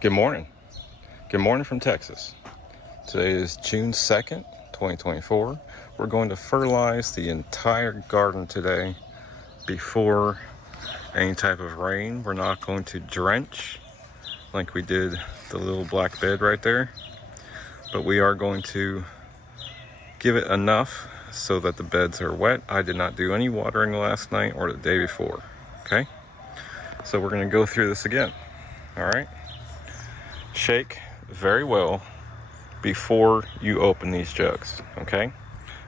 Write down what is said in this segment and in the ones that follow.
Good morning. Good morning from Texas. Today is June 2nd, 2024. We're going to fertilize the entire garden today before any type of rain. We're not going to drench like we did the little black bed right there, but we are going to give it enough so that the beds are wet. I did not do any watering last night or the day before, okay? So we're going to go through this again, all right? Shake very well before you open these jugs, okay?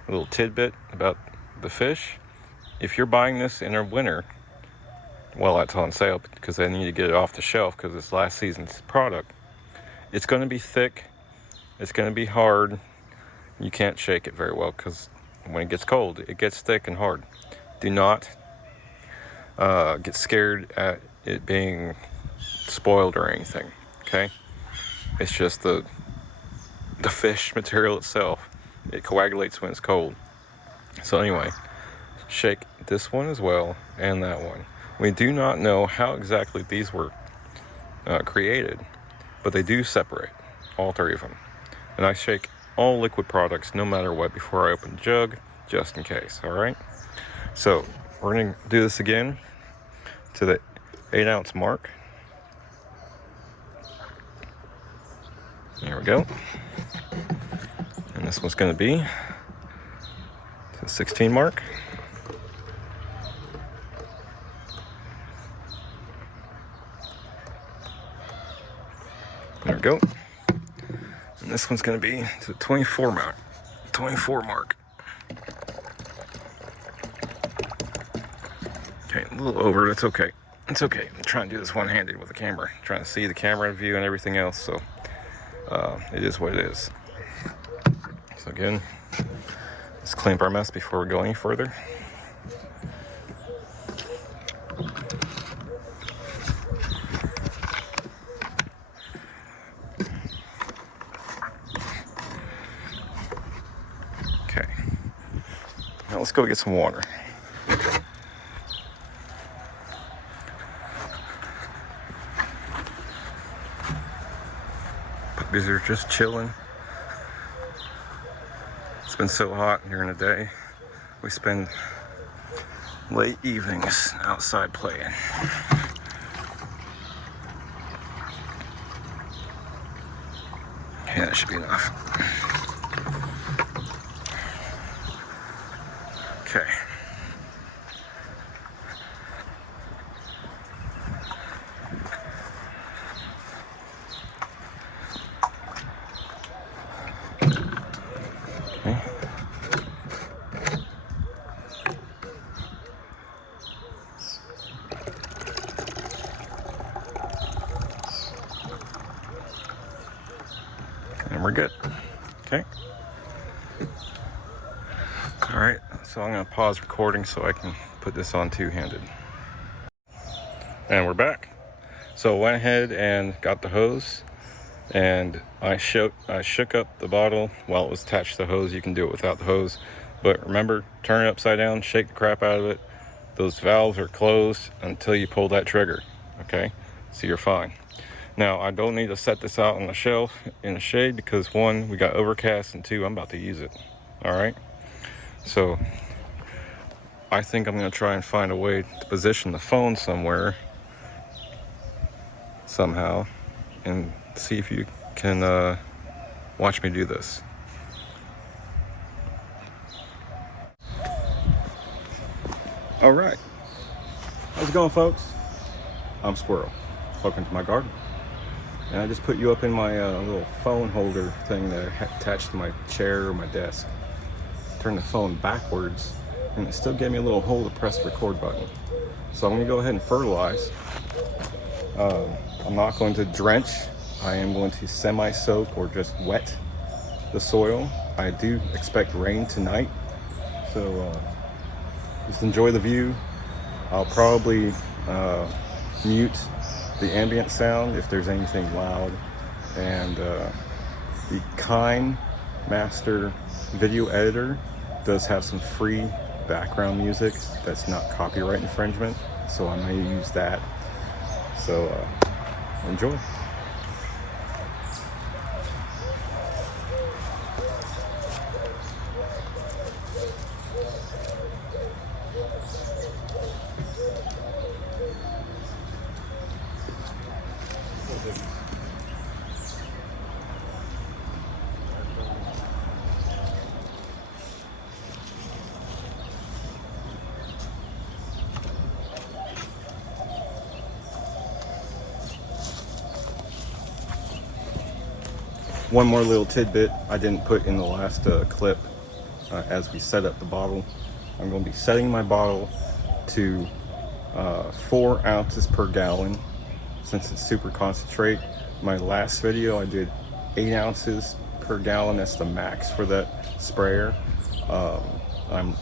A little tidbit about the fish. If you're buying this in the winter, well, that's on sale because they need to get it off the shelf because it's last season's product. It's going to be thick. It's going to be hard. You can't shake it very well because when it gets cold, it gets thick and hard. Do not get scared at it being spoiled or anything, okay? It's just the fish material itself. It coagulates when it's cold. So anyway, shake this one as well and that one. We do not know how exactly these were created, but they do separate, all three of them. And I shake all liquid products no matter what before I open the jug, just in case, all right? So we're gonna do this again to the 8-ounce mark. There we go. And this one's going to be to the 16 mark. There we go. And this one's going to be to the 24 mark. 24 mark. Okay, a little over. That's okay. It's okay. I'm trying to do this one-handed with the camera. I'm trying to see the camera view and everything else, so it is what it is. So again, let's clean up our mess before we go any further. Okay. Now let's go get some water. These are just chilling. It's been so hot during the day. We spend late evenings outside playing. Yeah, that should be enough. Okay. And we're good. Okay. All right, so I'm gonna pause recording so I can put this on two-handed. And we're back. So I went ahead and got the hose, and I shook up the bottle while it was attached to the hose. You can do it without the hose, but remember, turn it upside down, shake the crap out of it. Those valves are closed until you pull that trigger, okay? So you're fine. Now, I don't need to set this out on the shelf in the shade because one, we got overcast, and two, I'm about to use it, all right? So I think I'm gonna try and find a way to position the phone somewhere, somehow, and see if you can watch me do this. All right, how's it going, folks? I'm Squirrel. Welcome to my garden. And I just put you up in my little phone holder thing that I attached to my chair or my desk. Turn the phone backwards, and it still gave me a little hole to press the record button. So I'm gonna go ahead and fertilize. I'm not going to drench. I am going to semi-soak or just wet the soil. I do expect rain tonight, so just enjoy the view. I'll probably mute the ambient sound if there's anything loud, and the Kind Master video editor does have some free background music that's not copyright infringement, so I may use that. So enjoy. One more little tidbit I didn't put in the last clip as we set up the bottle. I'm going to be setting my bottle to 4 ounces per gallon since it's super concentrate. My last video I did 8 ounces per gallon. That's the max for that sprayer. I'm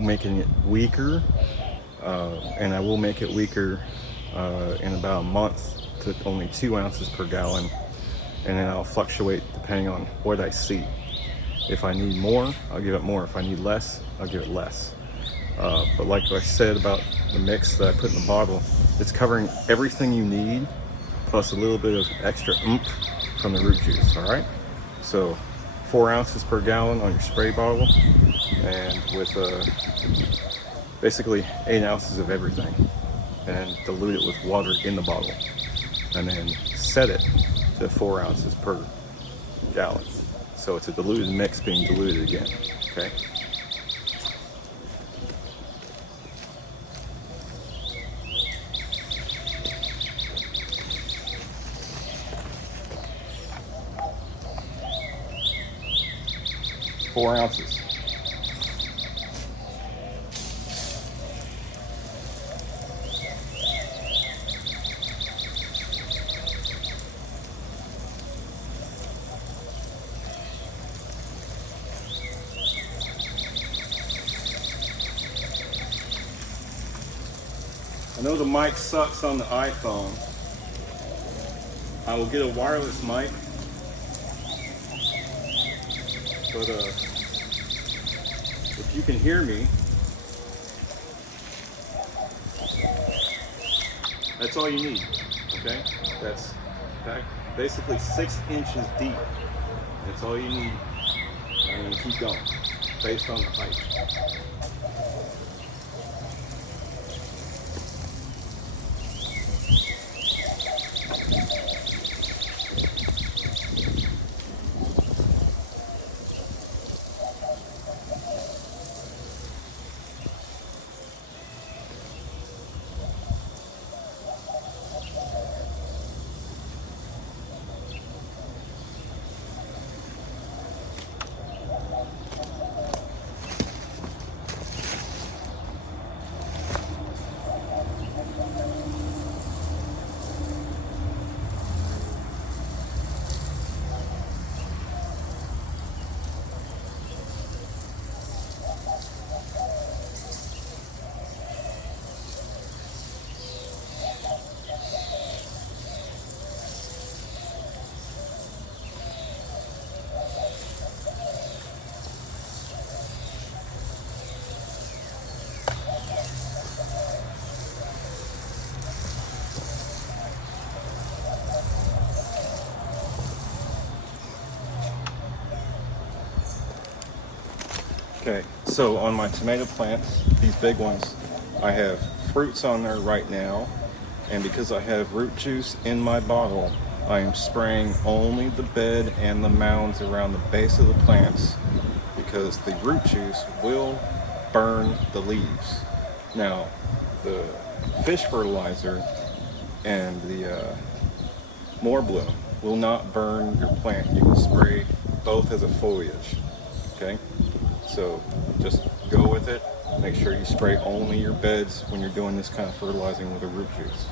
making it weaker, and I will make it weaker in about a month to only 2 ounces per gallon, and then I'll fluctuate depending on what I see. If I need more, I'll give it more. If I need less, I'll give it less. But like I said about the mix that I put in the bottle, it's covering everything you need, plus a little bit of extra oomph from the root juice, all right? So 4 ounces per gallon on your spray bottle, and with basically 8 ounces of everything, and dilute it with water in the bottle, and then set it to 4 ounces per gallon. So it's a diluted mix being diluted again, okay? Four ounces. I know the mic sucks on the iPhone. I will get a wireless mic, but if you can hear me, that's all you need, okay? That's basically 6 inches deep. That's all you need. I'm gonna keep going, based on the height. Okay, so on my tomato plants, these big ones, I have fruits on there right now, and because I have root juice in my bottle, I am spraying only the bed and the mounds around the base of the plants, because the root juice will burn the leaves. Now, the fish fertilizer and the more bloom will not burn your plant. You can spray both as a foliage, okay? So just go with it. Make sure you spray only your beds when you're doing this kind of fertilizing with a root juice.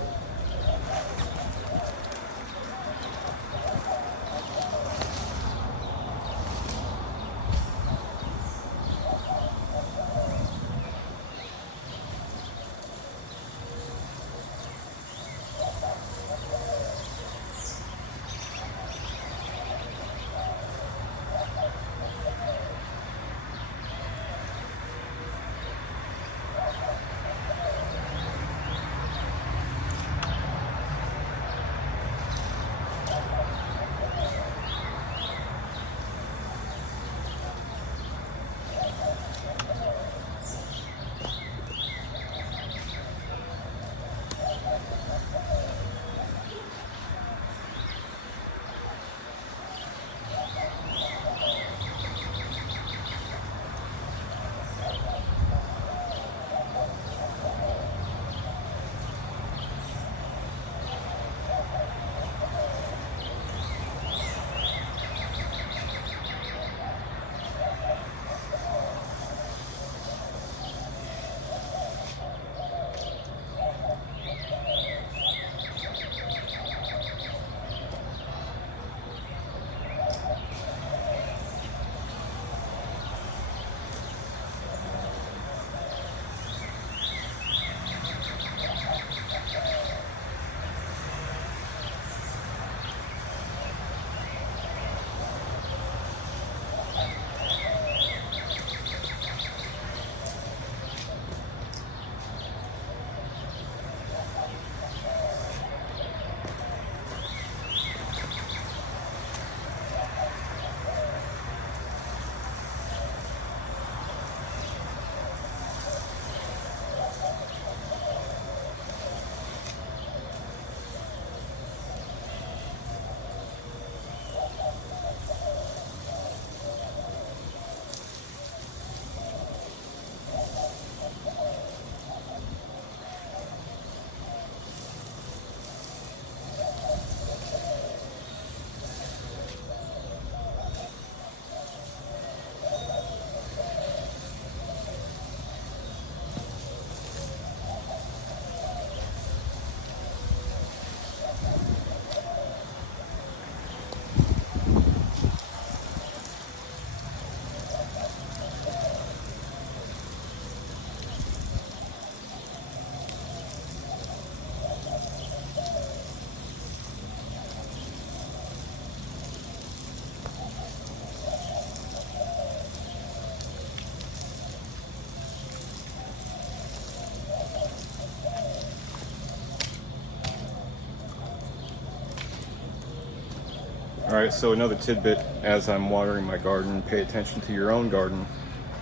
All right, so another tidbit as I'm watering my garden, pay attention to your own garden.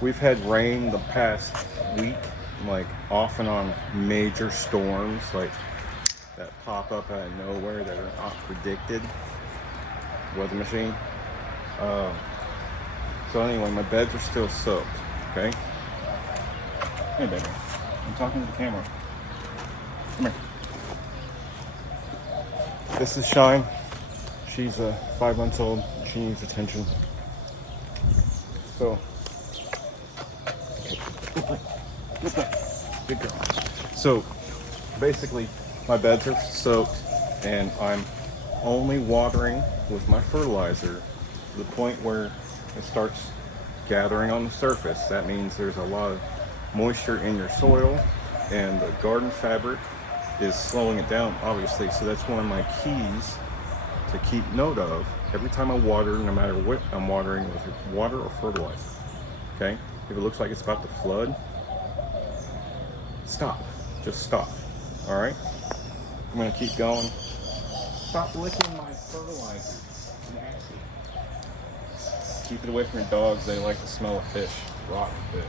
We've had rain the past week, like off and on major storms, like that pop up out of nowhere that are not predicted. Weather machine. So anyway, my beds are still soaked, okay? Hey baby, I'm talking to the camera. Come here. This is Shine. She's 5 months old. She needs attention. So, good girl. So, basically, my beds are soaked, and I'm only watering with my fertilizer to the point where it starts gathering on the surface. That means there's a lot of moisture in your soil, and the garden fabric is slowing it down, obviously. So that's one of my keys to keep note of every time I water, no matter what I'm watering, with water or fertilizer. Okay? If it looks like it's about to flood, stop. Just stop. All right? I'm gonna keep going. Stop licking my fertilizer. It's nasty. Keep it away from your dogs. They like the smell of fish, rotten fish.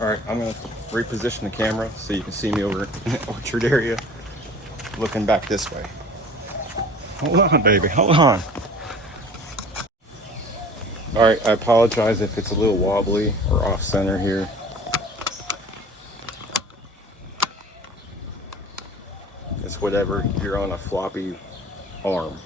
All right, I'm gonna reposition the camera so you can see me over in the orchard area, looking back this way. Hold on, baby, hold on. All right, I apologize if it's a little wobbly or off center here. It's whatever, you're on a floppy arm.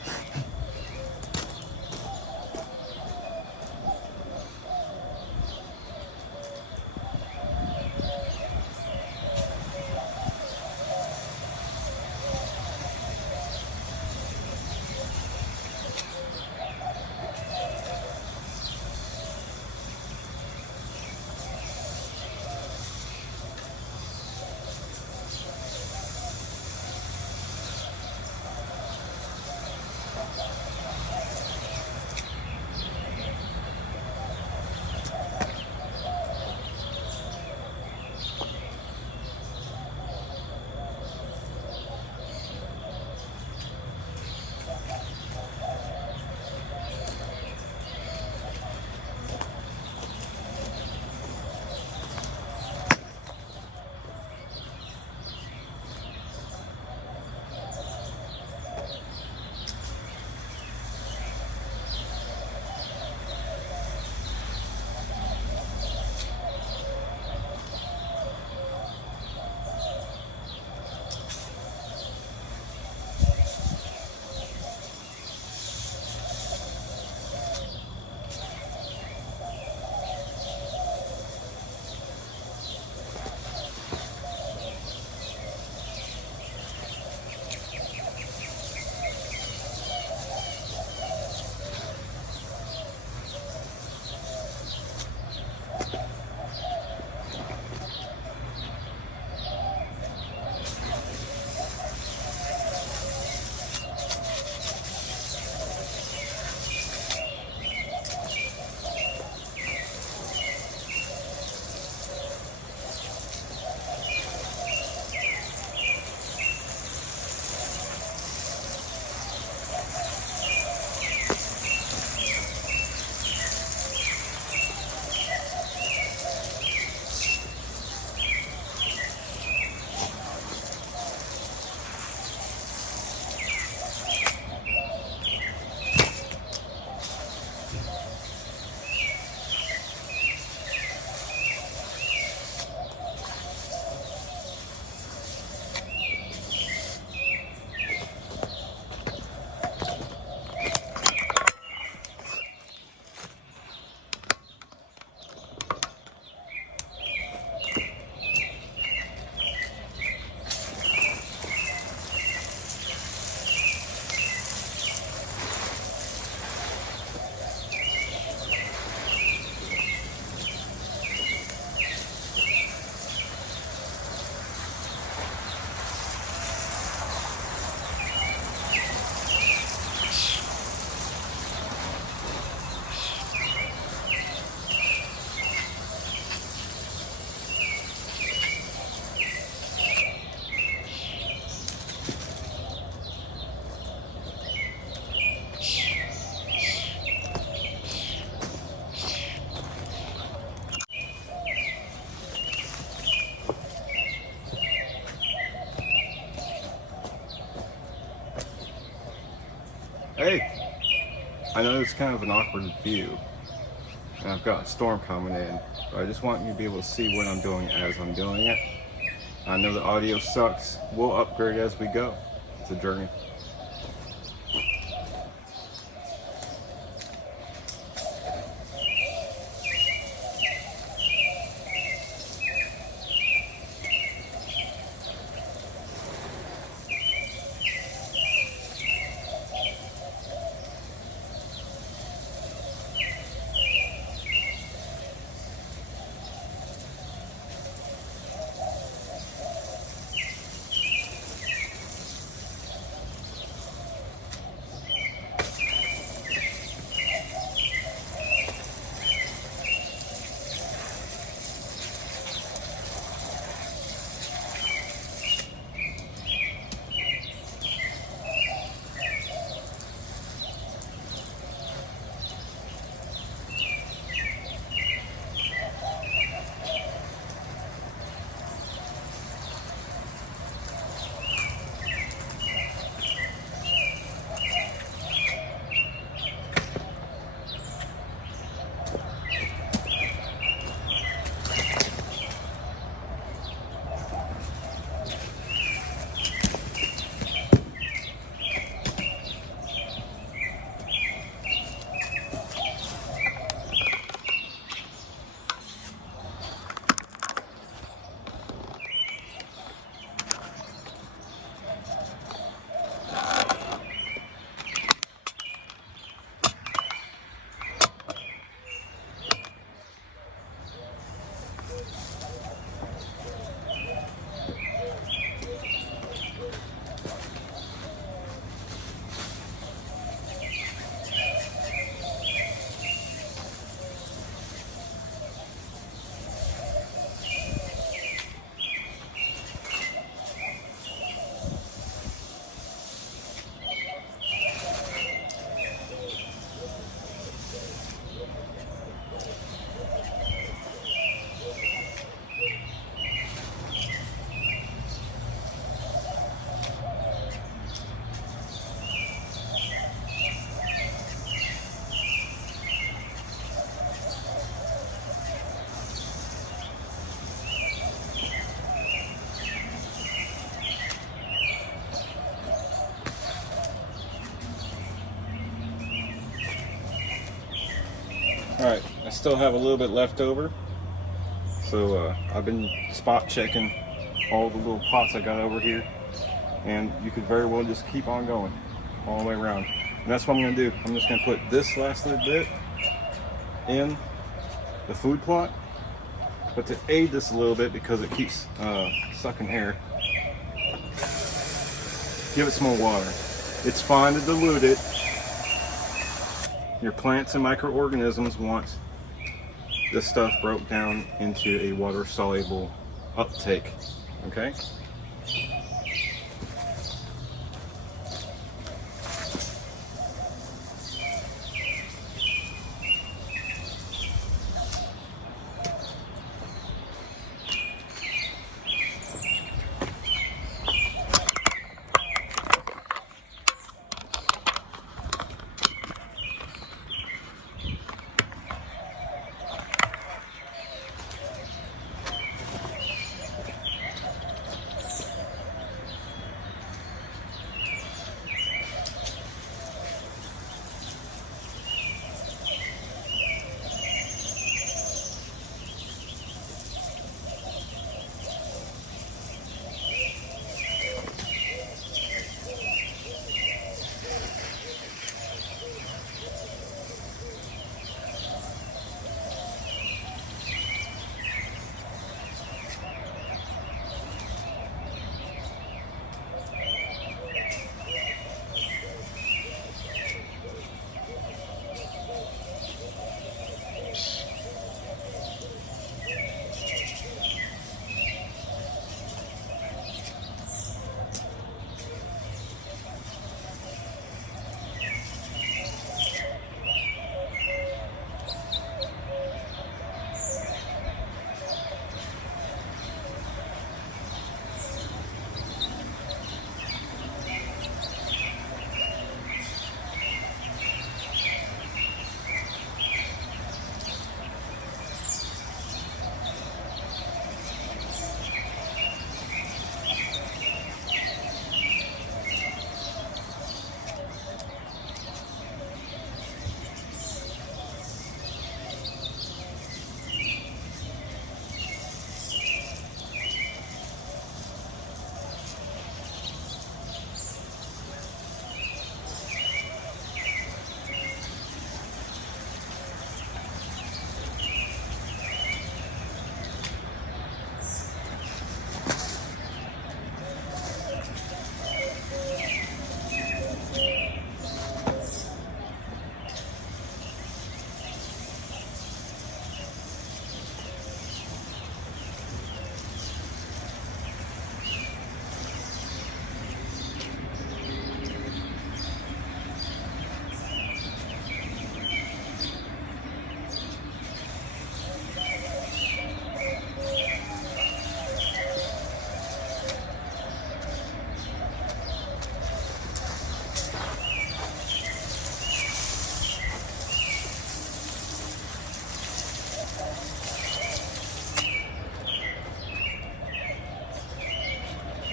I know it's kind of an awkward view, and I've got a storm coming in, but I just want you to be able to see what I'm doing as I'm doing it. I know the audio sucks. We'll upgrade as we go. It's a journey. Alright, I still have a little bit left over, so I've been spot checking all the little pots I got over here, and you could very well just keep on going all the way around. And that's what I'm going to do. I'm just going to put this last little bit in the food plot, but to aid this a little bit because it keeps sucking air, give it some more water. It's fine to dilute it. Your plants and microorganisms want this stuff broke down into a water-soluble uptake, okay?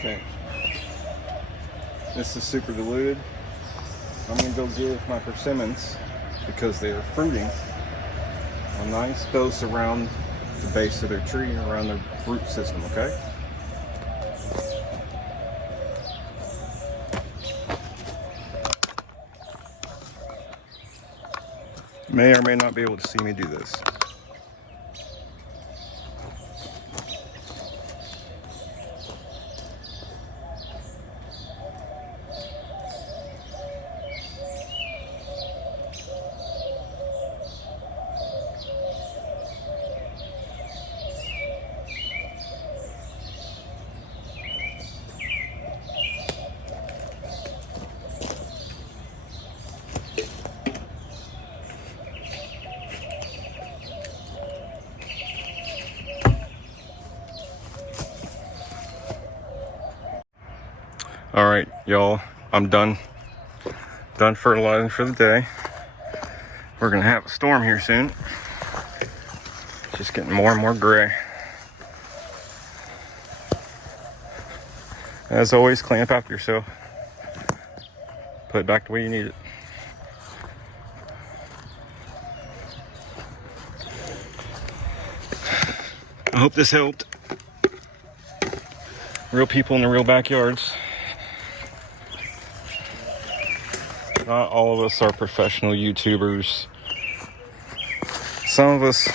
Okay. This is super diluted. I'm gonna go give my persimmons, because they are fruiting, a nice dose around the base of their tree, around their root system, okay? You may or may not be able to see me do this. All right, y'all, I'm done fertilizing for the day. We're gonna have a storm here soon. It's just getting more and more gray. As always, clean up after yourself. Put it back the way you need it. I hope this helped. Real people in the real backyards. Not all of us are professional YouTubers. Some of us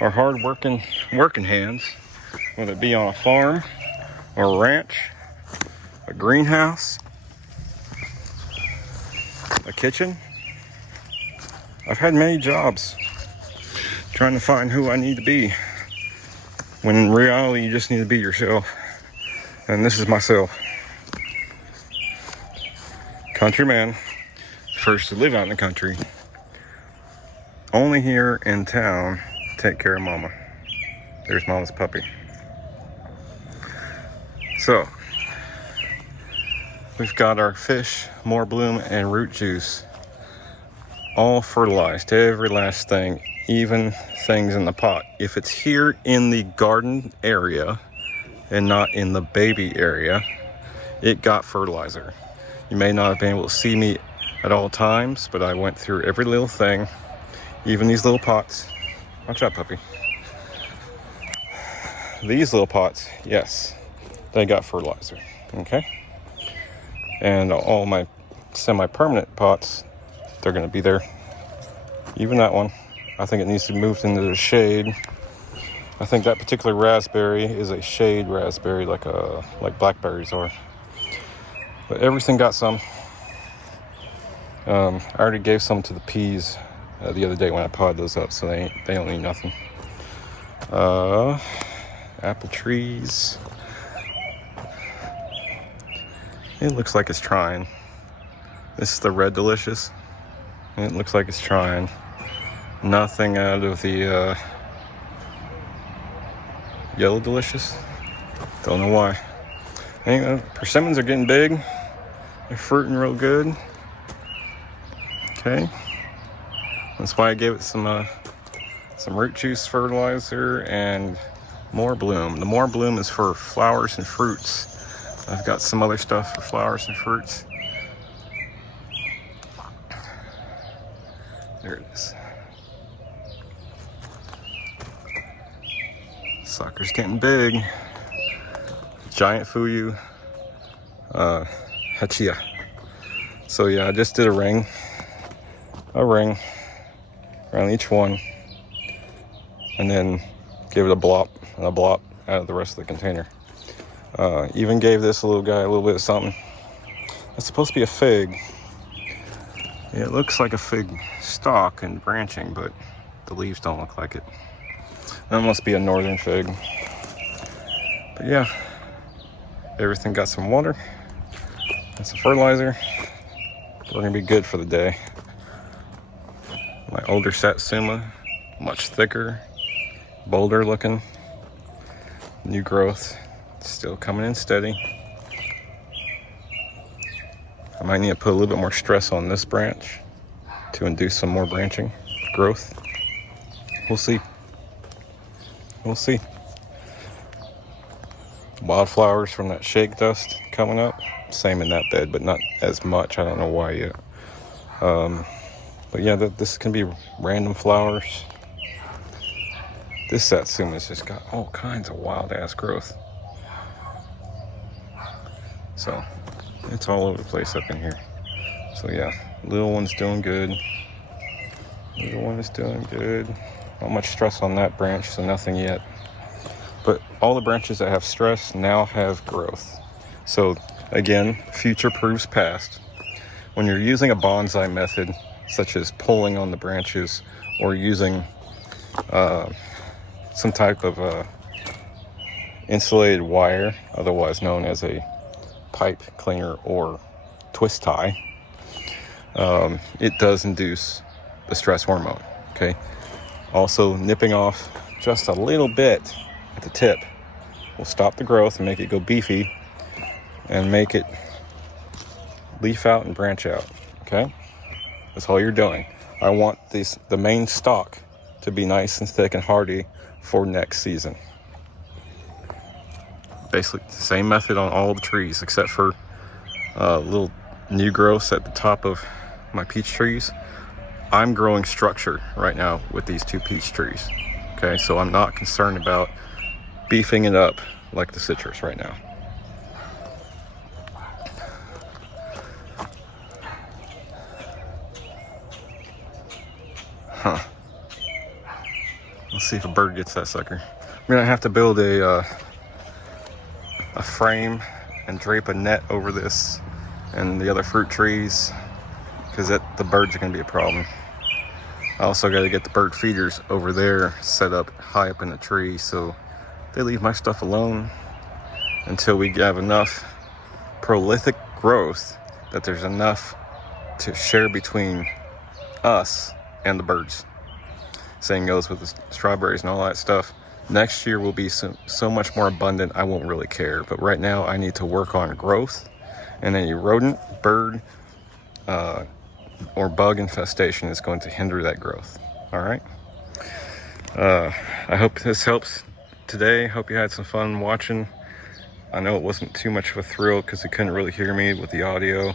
are hard-working hands, whether it be on a farm or a ranch, a greenhouse, a kitchen. I've had many jobs trying to find who I need to be, when in reality you just need to be yourself. And this is myself. Countryman. First to live out in the country, only here in town, take care of mama. There's mama's puppy. So, we've got our fish, more bloom, and root juice all fertilized, every last thing, even things in the pot. If it's here in the garden area and not in the baby area, it got fertilizer. You may not have been able to see me at all times, but I went through every little thing, even these little pots. Watch out, puppy. These little pots, yes, they got fertilizer, okay? And all my semi-permanent pots, they're gonna be there. Even that one, I think it needs to be moved into the shade. I think that particular raspberry is a shade raspberry, like blackberries are. But everything got some. I already gave some to the peas the other day when I potted those up, so they don't need nothing. Apple trees. It looks like it's trying. This is the Red Delicious. It looks like it's trying. Nothing out of the Yellow Delicious. Don't know why. Anyway, persimmons are getting big. They're fruiting real good. Okay, that's why I gave it some root juice fertilizer and more bloom. The more bloom is for flowers and fruits. I've got some other stuff for flowers and fruits. There it is. Sucker's getting big. Giant Fuyu Hachia. So yeah, I just did a ring around each one, and then give it a blop out of the rest of the container. Even gave this little guy a little bit of something. It's supposed to be a fig. It looks like a fig stalk and branching, but the leaves don't look like it. That must be a northern fig. But yeah, everything got some water and some fertilizer. We're gonna be good for the day. My older Satsuma, much thicker, bolder looking, new growth, still coming in steady. I might need to put a little bit more stress on this branch to induce some more branching growth. We'll see. We'll see. wildflowers from that shake dust coming up. Same in that bed, but not as much. I don't know why yet. But yeah, this can be random flowers. This Satsuma's just got all kinds of wild ass growth. So it's all over the place up in here. So yeah, little one's doing good. Little one is doing good. Not much stress on that branch, so nothing yet. But all the branches that have stress now have growth. So again, future proves past. When you're using a bonsai method, such as pulling on the branches or using some type of insulated wire, otherwise known as a pipe cleaner or twist tie, it does induce the stress hormone. Okay. Also, nipping off just a little bit at the tip will stop the growth and make it go beefy and make it leaf out and branch out. Okay, that's all you're doing. I want the main stalk to be nice and thick and hardy for next season. Basically the same method on all the trees except for little new growths at the top of my peach trees. I'm growing structure right now with these 2 peach trees. Okay, so I'm not concerned about beefing it up like the citrus right now. Let's see if a bird gets that sucker. I'm gonna have to build a frame and drape a net over this and the other fruit trees, because the birds are gonna be a problem. I also got to get the bird feeders over there set up high up in the tree so they leave my stuff alone until we have enough prolific growth that there's enough to share between us and the birds. Same goes with the strawberries and all that stuff. Next year will be so much more abundant, I won't really care. But right now I need to work on growth, and any rodent, bird, or bug infestation is going to hinder that growth. All right. I hope this helps today. Hope you had some fun watching. I know it wasn't too much of a thrill because you couldn't really hear me with the audio,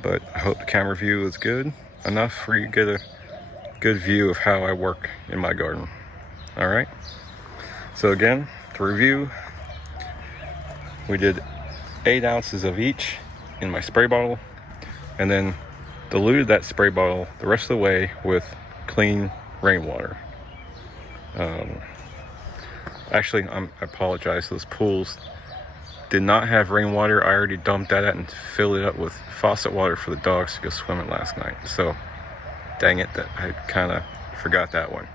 but I hope the camera view is good enough for you to get a good view of how I work in my garden. All right. So again, to review, we did 8 ounces of each in my spray bottle, and then diluted that spray bottle the rest of the way with clean rainwater. Actually, I apologize. Those pools did not have rainwater. I already dumped that out and filled it up with faucet water for the dogs to go swimming last night. So, dang it, that I kind of forgot that one.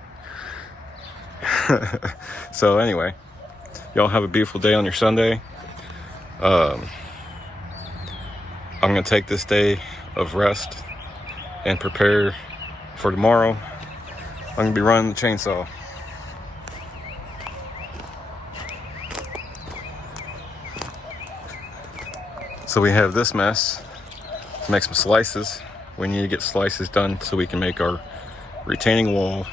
So anyway, y'all have a beautiful day on your Sunday. I'm going to take this day of rest and prepare for tomorrow. I'm going to be running the chainsaw. So we have this mess to make some slices. We need to get slices done so we can make our retaining wall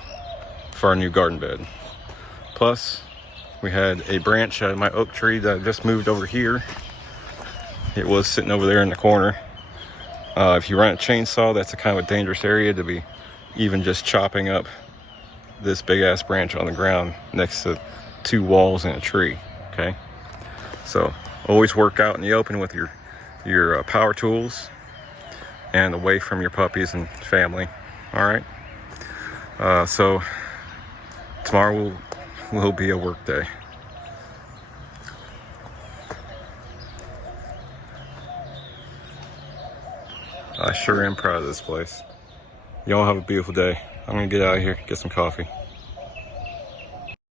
for our new garden bed. Plus, we had a branch out of my oak tree that I just moved over here. It was sitting over there in the corner. If you run a chainsaw, that's a kind of a dangerous area to be even just chopping up this big ass branch on the ground next to 2 walls and a tree. Okay, so always work out in the open with your power tools and away from your puppies and family. All right. So tomorrow will be a work day. I sure am proud of this place. Y'all have a beautiful day. I'm gonna get out of here, get some coffee.